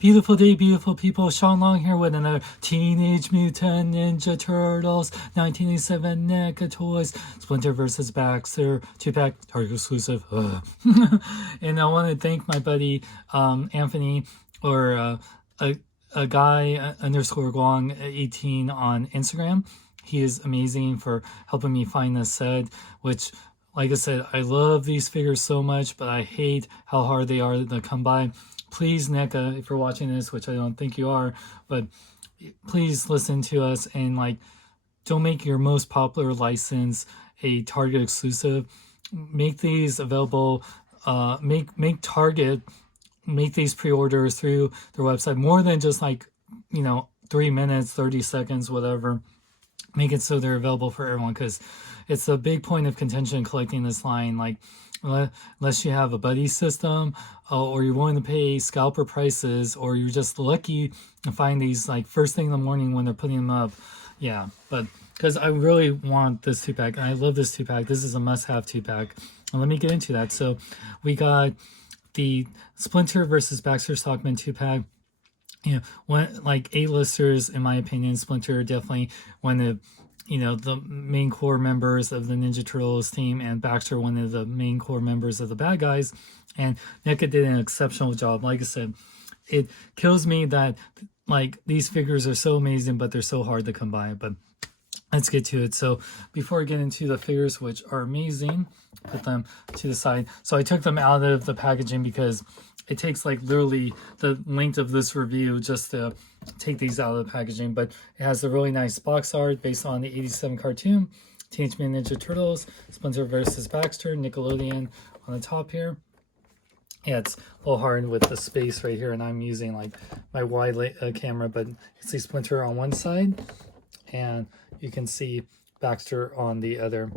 Beautiful day, beautiful people. Sean Long here with another Teenage Mutant Ninja Turtles 1987 NECA toys. Splinter versus Baxter 2-pack, Target exclusive. And I want to thank my buddy Anthony, or a guy underscore Guang 18 on Instagram. He is amazing for helping me find this set, which, like I said, I love these figures so much, but I hate how hard they are to come by. Please, NECA, if you're watching this, which I don't think you are, but please listen to us and don't make your most popular license a Target exclusive. Make these available. Make Target make these pre-orders through their website more than just 3 minutes, 30 seconds, whatever. Make it so they're available for everyone, because it's a big point of contention collecting this line. Unless you have a buddy system, or you're willing to pay scalper prices, or you're just lucky to find these first thing in the morning when they're putting them up. Yeah, but because I really want this 2-pack, and I love this 2-pack. This is a must-have 2-pack. And let me get into that. So we got the Splinter versus Baxter Stockman 2-pack. A-listers, in my opinion. Splinter definitely one of the main core members of the Ninja Turtles team, and Baxter one of the main core members of the bad guys. And NECA did an exceptional job. Like I said, it kills me that these figures are so amazing, but they're so hard to come by. But let's get to it. So before I get into the figures, which are amazing, put them to the side. So I took them out of the packaging because it takes literally the length of this review just to take these out of the packaging. But it has a really nice box art based on the 87 cartoon, Teenage Mutant Ninja Turtles, Splinter versus Baxter, Nickelodeon on the top here. Yeah, it's a little hard with the space right here, and I'm using my wide camera, but you can see Splinter on one side, and you can see Baxter on the other.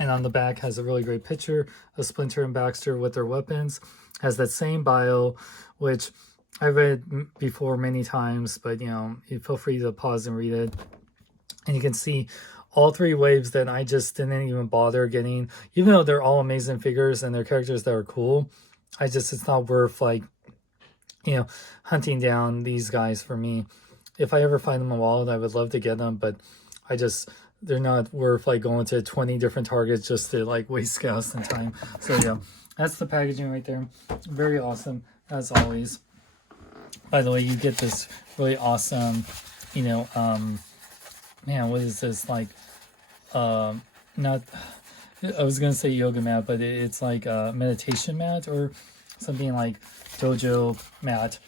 And on the back has a really great picture of Splinter and Baxter with their weapons. Has that same bio, which I read before many times, but you feel free to pause and read it. And you can see all three waves that I just didn't even bother getting, even though they're all amazing figures and they're characters that are cool. It's not worth hunting down these guys for me. If I ever find them in a wallet, I would love to get them, but they're not worth going to 20 different Targets just to waste gas and time. So yeah, that's the packaging right there. Very awesome as always. By the way, you get this really awesome, man, what is this not, I was gonna say yoga mat, but it's a meditation mat or something, dojo mat.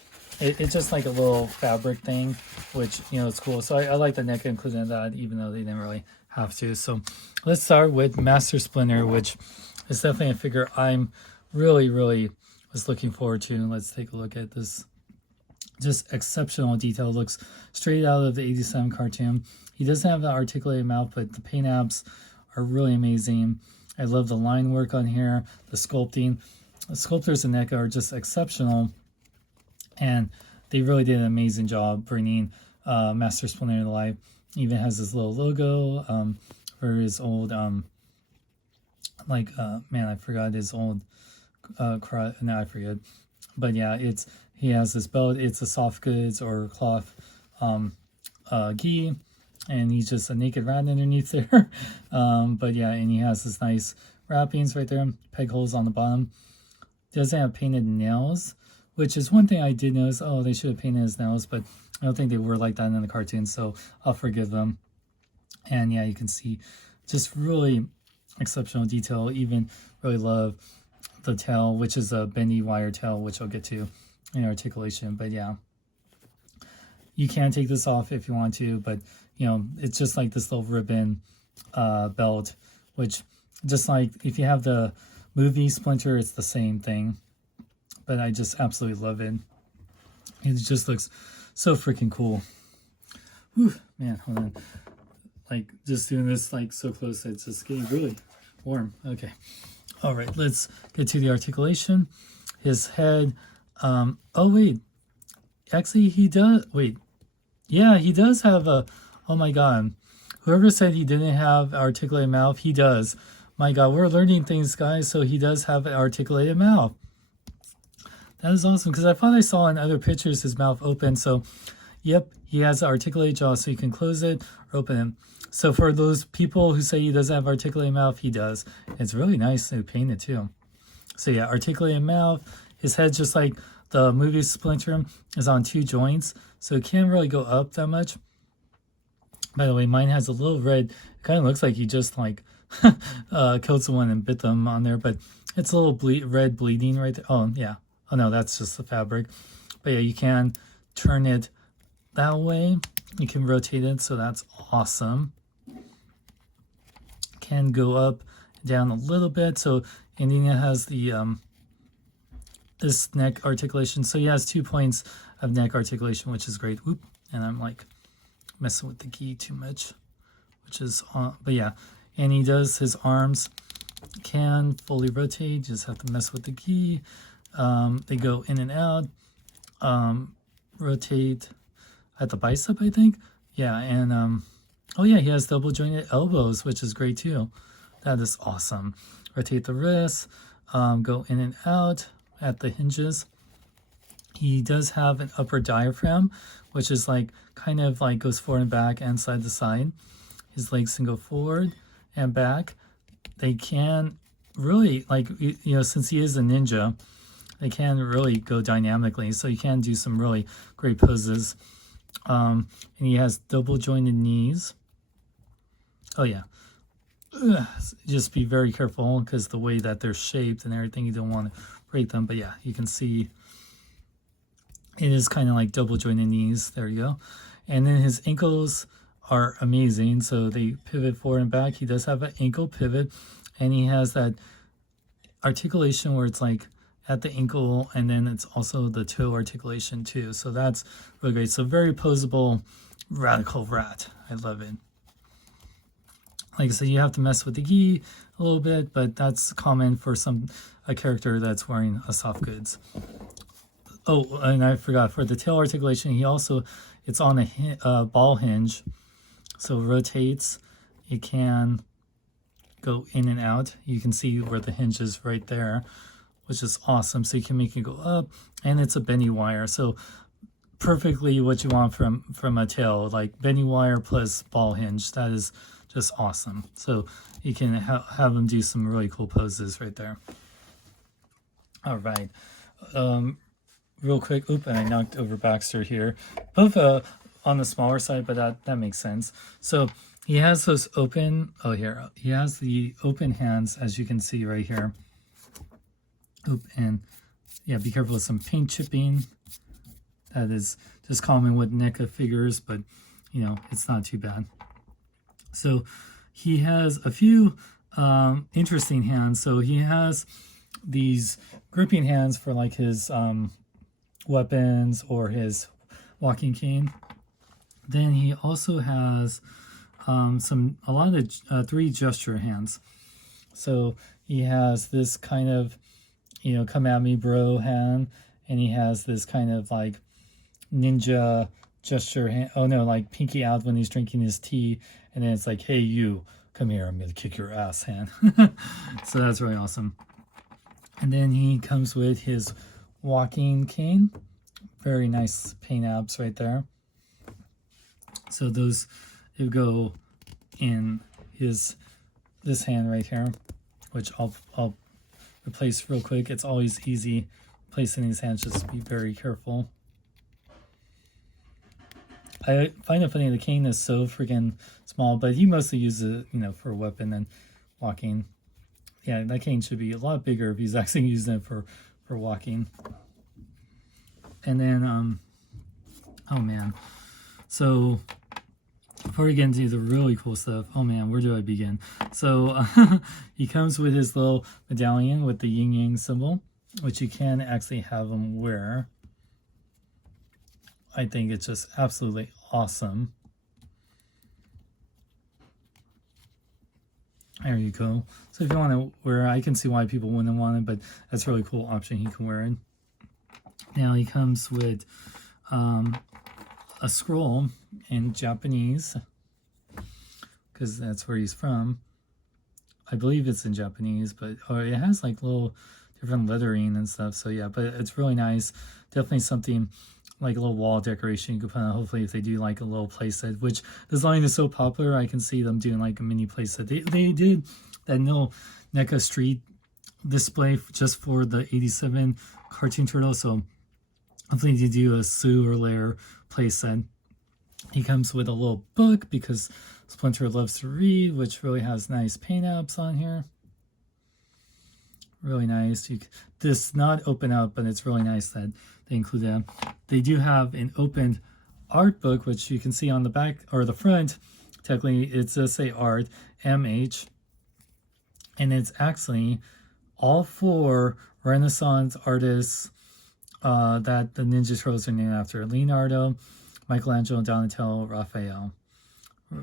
It's just a little fabric thing, which it's cool. So I like the NECA including that, even though they didn't really have to. So let's start with Master Splinter, which is definitely a figure I'm really was looking forward to. And let's take a look at this. Just exceptional detail. Looks straight out of the 87 cartoon. He doesn't have the articulated mouth, but the paint apps are really amazing. I love the line work on here, the sculpting. The sculptors in NECA are just exceptional, and they really did an amazing job bringing Master Splinter to life. Even has this little logo for his old man, I forgot his old no, I forget. But yeah, he has this belt. It's a soft goods or cloth gi, and he's just a naked rat underneath there. But yeah, and he has this nice wrappings right there, peg holes on the bottom. Doesn't have painted nails, which is one thing I did notice. Oh, they should have painted his nails, but I don't think they were like that in the cartoon, so I'll forgive them. And yeah, you can see just really exceptional detail. Even really love the tail, which is a bendy wire tail, which I'll get to in articulation. But yeah, you can take this off if you want to, but it's just this little ribbon belt, which just if you have the movie Splinter, it's the same thing. But I just absolutely love it. It just looks so freaking cool. Whew, man, hold on. Just doing this so close, it's just getting really warm. Okay. All right, let's get to the articulation. His head, oh wait, actually he does, wait. Yeah, he does have a, oh my God. Whoever said he didn't have articulated mouth, he does. My God, we're learning things, guys. So he does have an articulated mouth. That is awesome, because I thought I saw in other pictures his mouth open. So, yep, he has an articulated jaw, so you can close it or open it. So for those people who say he doesn't have articulated mouth, he does. It's really nicely painted too. So yeah, articulated mouth. His head, just like the movie Splinter, is on 2 joints, so it can't really go up that much. By the way, mine has a little red. It kind of looks like he just like killed someone and bit them on there, but it's a little red bleeding right there. Oh yeah. Oh no, that's just the fabric. But yeah, you can turn it that way. You can rotate it, so that's awesome. Can go up, down a little bit. So Indiana has the this neck articulation. So he has 2 points of neck articulation, which is great. Whoop, and I'm like messing with the gi too much, which is but yeah. And he does, his arms can fully rotate. Just have to mess with the gi. They go in and out. Rotate at the bicep, I think. Yeah, and oh yeah, he has double jointed elbows, which is great too. That is awesome. Rotate the wrists. Go in and out at the hinges. He does have an upper diaphragm, which is like kind of like goes forward and back and side to side. His legs can go forward and back. They can really, like, you know, since he is a ninja, they can really go dynamically. So you can do some really great poses. And he has double jointed knees. Oh yeah. Ugh. Just be very careful, because the way that they're shaped and everything, you don't want to break them. But yeah, you can see it is kind of like double jointed knees. There you go. And then his ankles are amazing. So they pivot forward and back. He does have an ankle pivot, and he has that articulation where it's like at the ankle, and then it's also the toe articulation too. So that's really great. So very posable, radical rat. I love it. Like I said, you have to mess with the gi a little bit, but that's common for a character that's wearing a soft goods. Oh, and I forgot, for the tail articulation, he also, it's on a ball hinge, so it rotates. It can go in and out. You can see where the hinge is right there, which is awesome. So you can make it go up, and it's a bendy wire. So perfectly what you want from a tail, like bendy wire plus ball hinge. That is just awesome. So you can have them do some really cool poses right there. All right. Real quick. Oop, and I knocked over Baxter here. Both on the smaller side, but that makes sense. So he has those open, oh here, he has the open hands, as you can see right here. Oop, and yeah, be careful with some paint chipping. That is just common with NECA figures, but you know, it's not too bad. So he has a few interesting hands. So he has these gripping hands for like his weapons or his walking cane. Then he also has a lot of 3 gesture hands. So he has this kind of, you know, come at me bro hand, and he has this kind of like ninja gesture hand. Oh no, like pinky out when he's drinking his tea, and then it's like, hey you, come here, I'm gonna kick your ass hand. So that's really awesome. And then he comes with his walking cane. Very nice paint apps right there. So those will go in this hand right here, which I'll replace real quick. It's always easy placing these hands, just be very careful. I find it funny, the cane is so freaking small, but he mostly uses it, you know, for a weapon and walking. Yeah, that cane should be a lot bigger if he's actually using it for walking. And then, oh man. So before we get into the really cool stuff, oh man, where do I begin? So he comes with his little medallion with the yin yang symbol, which you can actually have him wear. I think it's just absolutely awesome. There you go. So if you want to wear it, I can see why people wouldn't want it, but that's a really cool option. He can wear it. Now he comes with a scroll in Japanese, because that's where he's from. I believe it's in Japanese, but it has like little different lettering and stuff. So yeah, but it's really nice. Definitely something like a little wall decoration you could put on. Hopefully if they do like a little playset, which this line is so popular, I can see them doing like a mini playset. They did that no NECA Street display just for the 87 cartoon turtle, so hopefully they do a Sue or Lair playset. He comes with a little book because Splinter loves to read, which really has nice paint apps on here. Really nice. This not open up, but it's really nice that they include that. They do have an opened art book, which you can see on the back or the front. Technically, it does say art, MH. And it's actually all 4 Renaissance artists that the Ninja Turtles are named after. Leonardo, Michelangelo, Donatello, Raphael.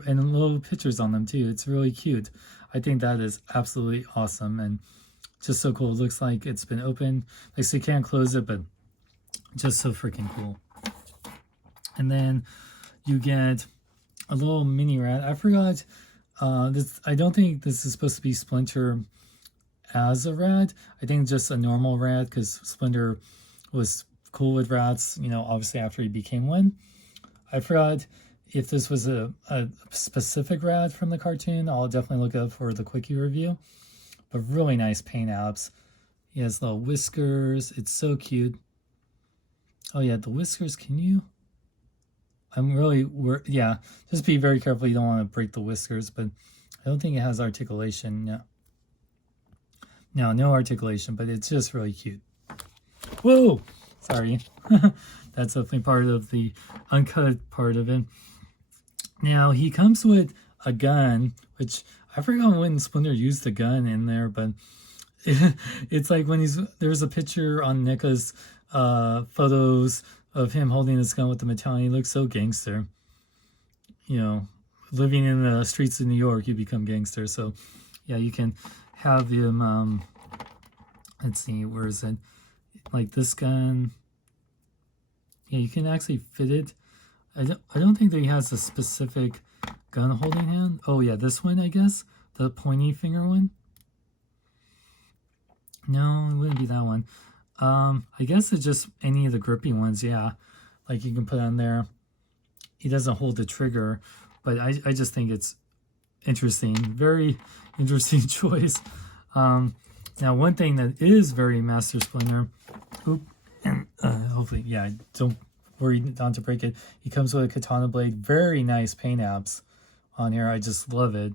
And little pictures on them too. It's really cute. I think that is absolutely awesome and just so cool. It looks like it's been opened. Like, so you can't close it, but just so freaking cool. And then you get a little mini rat. I forgot this. I don't think this is supposed to be Splinter as a rat. I think just a normal rat because Splinter was cool with rats, you know, obviously after he became one. I forgot if this was a specific rat from the cartoon. I'll definitely look up for the quickie review. But really nice paint apps. He has little whiskers. It's so cute. Oh yeah, the whiskers, can you? I'm really, yeah, just be very careful. You don't want to break the whiskers, but I don't think it has articulation. No articulation, but it's just really cute. Whoa, sorry. That's definitely part of the uncut part of it. Now, he comes with a gun, which I forgot when Splinter used the gun in there, but it's like when there's a picture on NECA's photos of him holding his gun with the medallion. He looks so gangster. You know, living in the streets of New York, you become gangster. So, yeah, you can have him, let's see, where is it? Like this gun. Yeah, you can actually fit it. I don't think that he has a specific gun holding hand. Oh yeah, this one, I guess. The pointy finger one. No, it wouldn't be that one. I guess it's just any of the grippy ones, yeah. Like you can put on there. He doesn't hold the trigger, but I just think it's interesting. Very interesting choice. Now, one thing that is very Master Splinter, and hopefully, yeah, don't worry not to break it. He comes with a katana blade. Very nice paint apps on here. I just love it.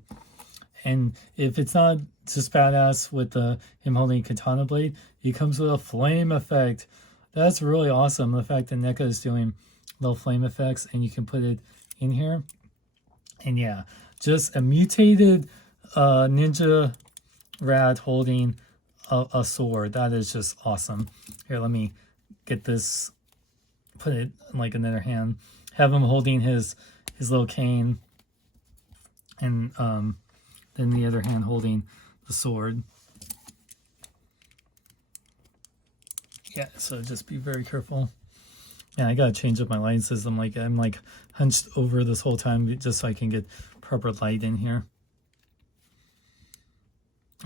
And if it's not just badass with him holding a katana blade, he comes with a flame effect. That's really awesome. The fact that NECA is doing little flame effects and you can put it in here. And yeah, just a mutated ninja rat holding a sword. That is just awesome. Here, let me get this, put it in like another hand. Have him holding his little cane. And then the other hand holding the sword. Yeah, so just be very careful. Yeah, I gotta change up my lighting system. Like I'm like hunched over this whole time just so I can get proper light in here.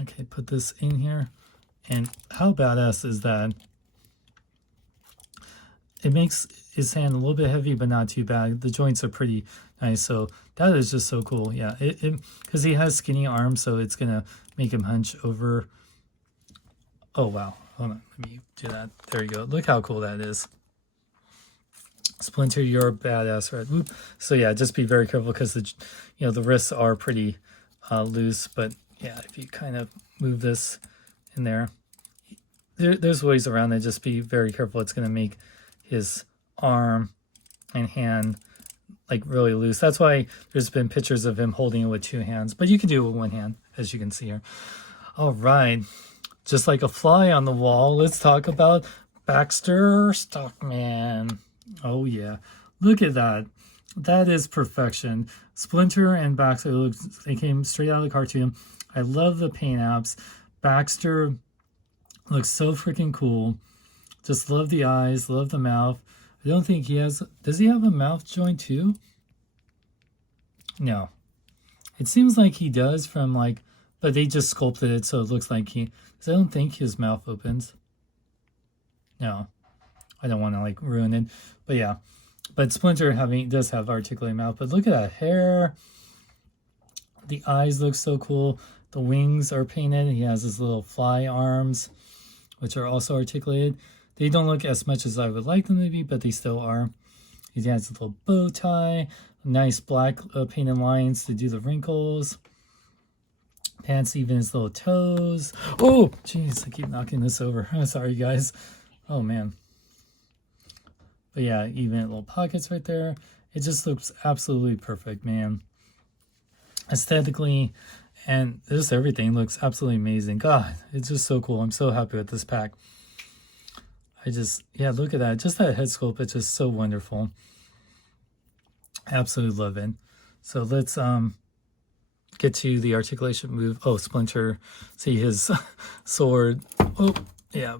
Okay, put this in here. And how badass is that? It makes his hand a little bit heavy, but not too bad. The joints are pretty nice, so that is just so cool. Yeah, because he has skinny arms, so it's gonna make him hunch over. Oh wow, hold on, let me do that. There you go. Look how cool that is. Splinter, you're a badass, right? Whoop. So yeah, just be very careful because the wrists are pretty loose. But yeah, if you kind of move this in there, there's ways around it. Just be very careful. It's gonna make his arm and hand like really loose. That's why there's been pictures of him holding it with 2 hands, but you can do it with 1 hand, as you can see here. All right, just like a fly on the wall, let's talk about Baxter Stockman. Oh yeah, look at that. That is perfection. Splinter and Baxter, they came straight out of the cartoon. I love the paint apps. Baxter looks so freaking cool. Just love the eyes, love the mouth. I don't think he has... Does he have a mouth joint too? No. It seems like he does from like but they just sculpted it so it looks like he, because I don't think his mouth opens. No, I don't want to like ruin it, but yeah. But Splinter does have articulated mouth, but look at that hair. The eyes look so cool. The wings are painted. He has his little fly arms, which are also articulated. They don't look as much as I would like them to be, but they still are. He has a little bow tie, nice black painted lines to do the wrinkles. Pants, even his little toes. Oh, jeez, I keep knocking this over. Sorry, guys. Oh, man. But yeah, even little pockets right there. It just looks absolutely perfect, man. Aesthetically, and just everything looks absolutely amazing. God, it's just so cool. I'm so happy with this pack. Yeah, look at that. Just that head sculpt, it's just so wonderful. Absolutely love it. So let's get to the articulation move. Oh, Splinter. See his sword. Oh, yeah.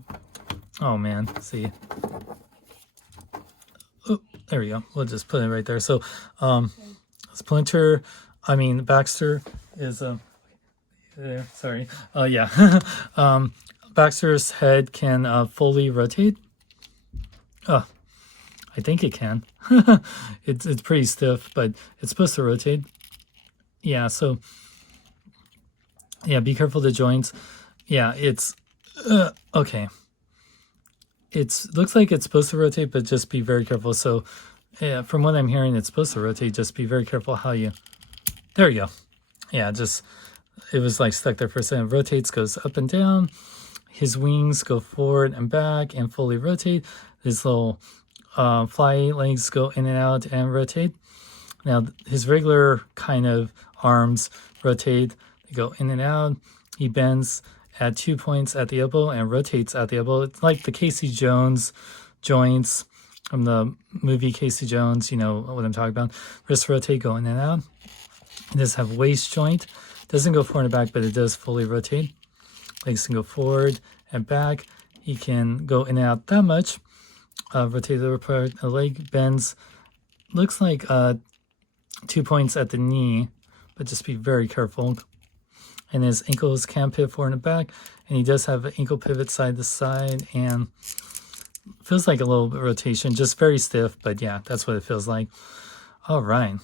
Oh, man. See. Oh, there we go. We'll just put it right there. So, Baxter is there. Sorry. Yeah. Baxter's head can fully rotate. Oh, I think it can. It's pretty stiff, but it's supposed to rotate. Yeah. So, yeah. Be careful of the joints. Yeah. It's okay. It looks like it's supposed to rotate, but just be very careful. So, yeah, from what I'm hearing, it's supposed to rotate. Just be very careful how you. There you go. Yeah, it was like stuck there for a second. Rotates, goes up and down. His wings go forward and back and fully rotate. His little fly legs go in and out and rotate. Now, his regular kind of arms rotate. They go in and out. He bends at 2 points at the elbow and rotates at the elbow. It's like the Casey Jones joints from the movie Casey Jones. You know what I'm talking about. Wrist rotate, go in and out. It does have waist joint. Doesn't go forward and back, but it does fully rotate. Legs can go forward and back. He can go in and out that much. Rotate the part. The leg bends. Looks like 2 points at the knee, but just be very careful. And his ankles can pivot forward and back. And he does have an ankle pivot side to side. And feels like a little bit of rotation. Just very stiff, but yeah, that's what it feels like. All right.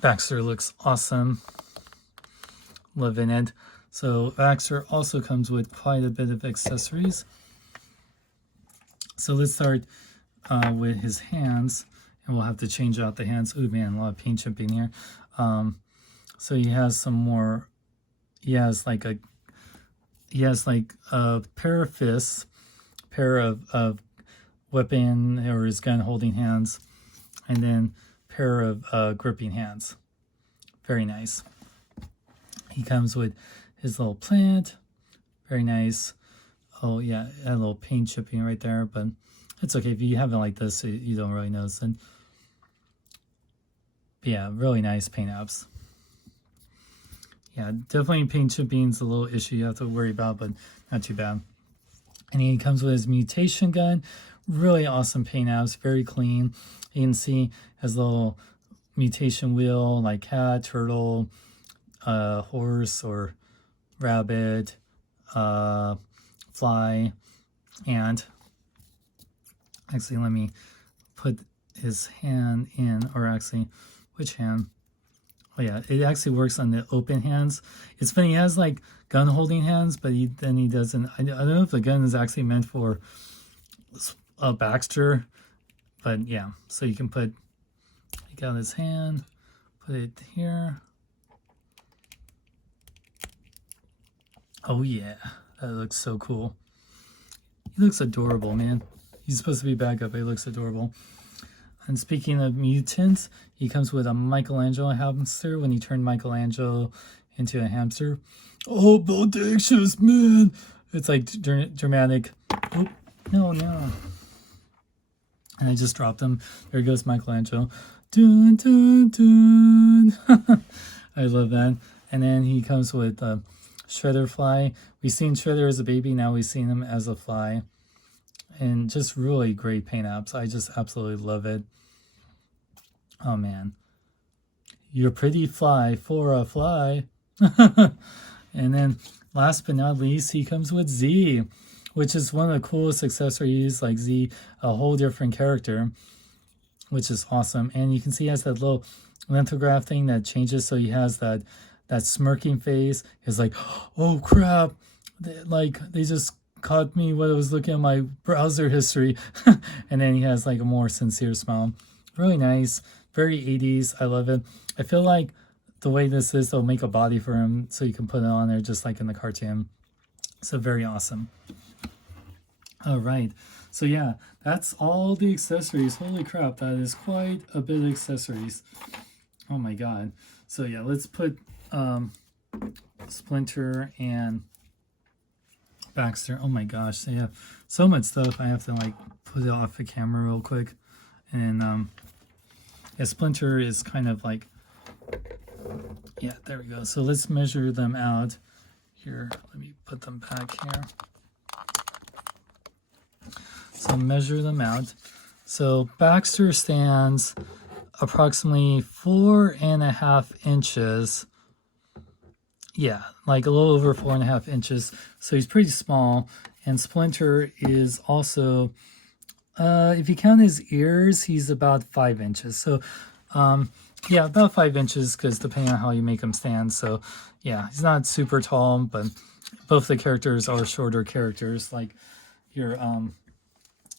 Baxter looks awesome. Loving it. So Baxter also comes with quite a bit of accessories. So let's start with his hands. And we'll have to change out the hands. Ooh, man, a lot of paint chipping here. So he has some more. He has like a pair of fists, pair of weapon or his gun holding hands, and then pair of gripping hands. Very nice. He comes with his little plant. Very nice. Oh yeah, a little paint chipping right there, but it's okay if you have it like this. You don't really notice it. But yeah, really nice paint apps. Yeah, definitely paint chipping's a little issue you have to worry about, but not too bad. And he comes with his mutation gun. Really awesome paint apps, very clean. You can see has a little mutation wheel like cat, turtle, horse or rabbit, fly, and actually let me put his hand in, or actually, which hand? Oh yeah, it actually works on the open hands. It's funny, he has like gun holding hands, but then he doesn't. I don't know if the gun is actually meant for Baxter, but yeah. So you can take out his hand, put it here. Oh yeah, that looks so cool. He looks adorable, man. He's supposed to be back up, but he looks adorable. And speaking of mutants, he comes with a Michelangelo hamster when he turned Michelangelo into a hamster. Oh, bodacious, man. It's like dramatic. Oh, no. And I just dropped him. There goes Michelangelo. Dun, dun, dun. I love that. And then he comes with Shredder fly. We've seen Shredder as a baby. Now we've seen him as a fly. And just really great paint apps. I just absolutely love it. Oh, man. You're pretty fly for a fly. And then last but not least, he comes with Z, which is one of the coolest accessories. Like Z, a whole different character, which is awesome. And you can see he has that little lithograph thing that changes, so he has that smirking face. He's like, oh crap, they just caught me when I was looking at my browser history. And then he has like a more sincere smile. Really nice, very 80s. I love it. I feel like the way this is, they'll make a body for him so you can put it on there just like in the cartoon. So very awesome. All right, so yeah, that's all the accessories. Holy crap, that is quite a bit of accessories. Oh my god. So yeah, let's put Splinter and Baxter. Oh my gosh, they have so much stuff. I have to like put it off the camera real quick. And yeah, Splinter is kind of like, yeah, there we go. So let's measure them out here. Let me put them back here. So measure them out. So Baxter stands approximately 4.5 inches. Yeah, like a little over 4.5 inches. So he's pretty small. And Splinter is also, if you count his ears, he's about 5 inches. So, yeah, about 5 inches, because depending on how you make him stand. So, yeah, he's not super tall, but both the characters are shorter characters. Like here,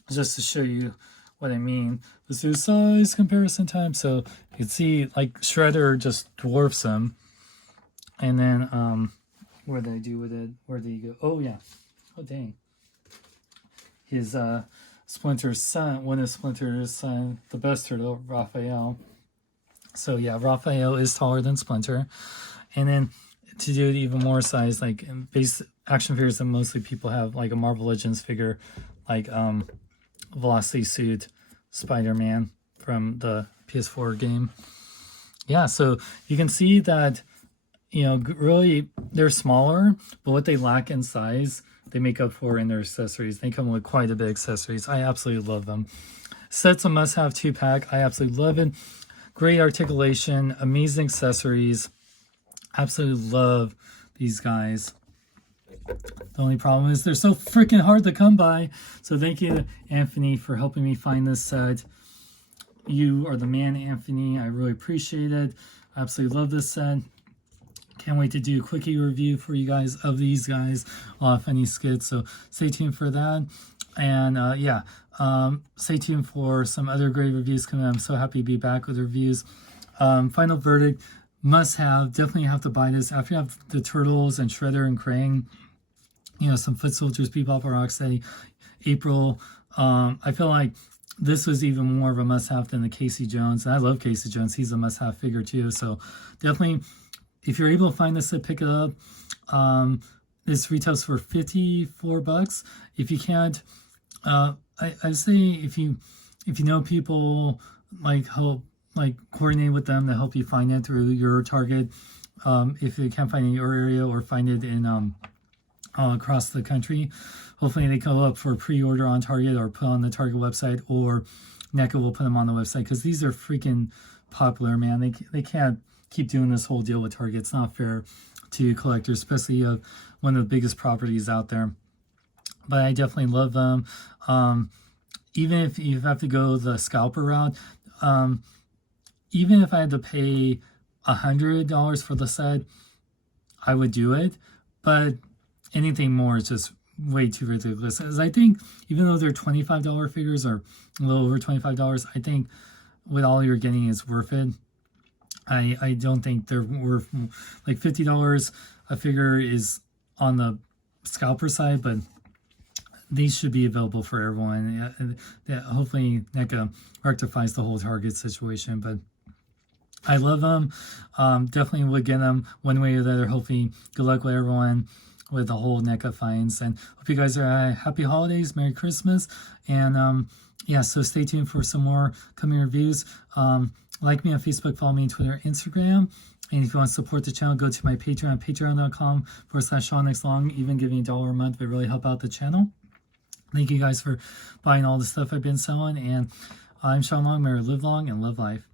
just to show you what I mean. Let's do size comparison time. So you can see like Shredder just dwarfs him. And then what did I do with it? Where did he go? Oh yeah. Oh dang. His Splinter's son, one of Splinter's son, the best turtle, Raphael. So yeah, Raphael is taller than Splinter. And then to do it even more size, like in base action figures that mostly people have, like a Marvel Legends figure, like Velocity Suit Spider-Man from the PS4 game. Yeah, so you can see that, you know, really they're smaller, but what they lack in size, they make up for in their accessories. They come with quite a bit of accessories. I absolutely love them. Set's a must-have 2-pack. I absolutely love it. Great articulation, amazing accessories. Absolutely love these guys. The only problem is they're so freaking hard to come by. So thank you, Anthony, for helping me find this set. You are the man, Anthony. I really appreciate it. I absolutely love this set. Can't wait to do a quickie review for you guys of these guys off any skits. So stay tuned for that. And yeah, stay tuned for some other great reviews coming. I'm so happy to be back with reviews. Final verdict, must have, definitely have to buy this. After you have the Turtles and Shredder and Krang, you know, some Foot Soldiers, Bebop and Rocksteady, April. I feel like this was even more of a must-have than the Casey Jones. And I love Casey Jones. He's a must-have figure too. So definitely, if you're able to find this, pick it up. This retails for $54. If you can't, I say if you know people, like help, like coordinate with them to help you find it through your Target. If you can't find it in your area or find it in all across the country, hopefully they go up for pre-order on Target or put on the Target website, or NECA will put them on the website, because these are freaking popular, man. They can't keep doing this whole deal with Target. It's not fair to collectors, especially one of the biggest properties out there. But I definitely love them. Even if you have to go the scalper route, even if I had to pay $100 for the set, I would do it. But anything more is just way too ridiculous. As I think, even though they're $25 figures or a little over $25, I think with all you're getting is worth it. I don't think they're worth, like $50 a figure is on the scalper side, but these should be available for everyone. Hopefully NECA rectifies the whole Target situation, but I love them. Definitely would get them one way or the other. Hopefully, good luck with everyone with the whole NECA finds, and hope you guys are happy holidays, Merry Christmas, and yeah, so stay tuned for some more coming reviews. Like me on Facebook, follow me on Twitter, Instagram. And if you want to support the channel, go to my Patreon, patreon.com/SeanXLong. Even giving $1 a month would really help out the channel. Thank you guys for buying all the stuff I've been selling. And I'm Sean Long. May you live long and love life.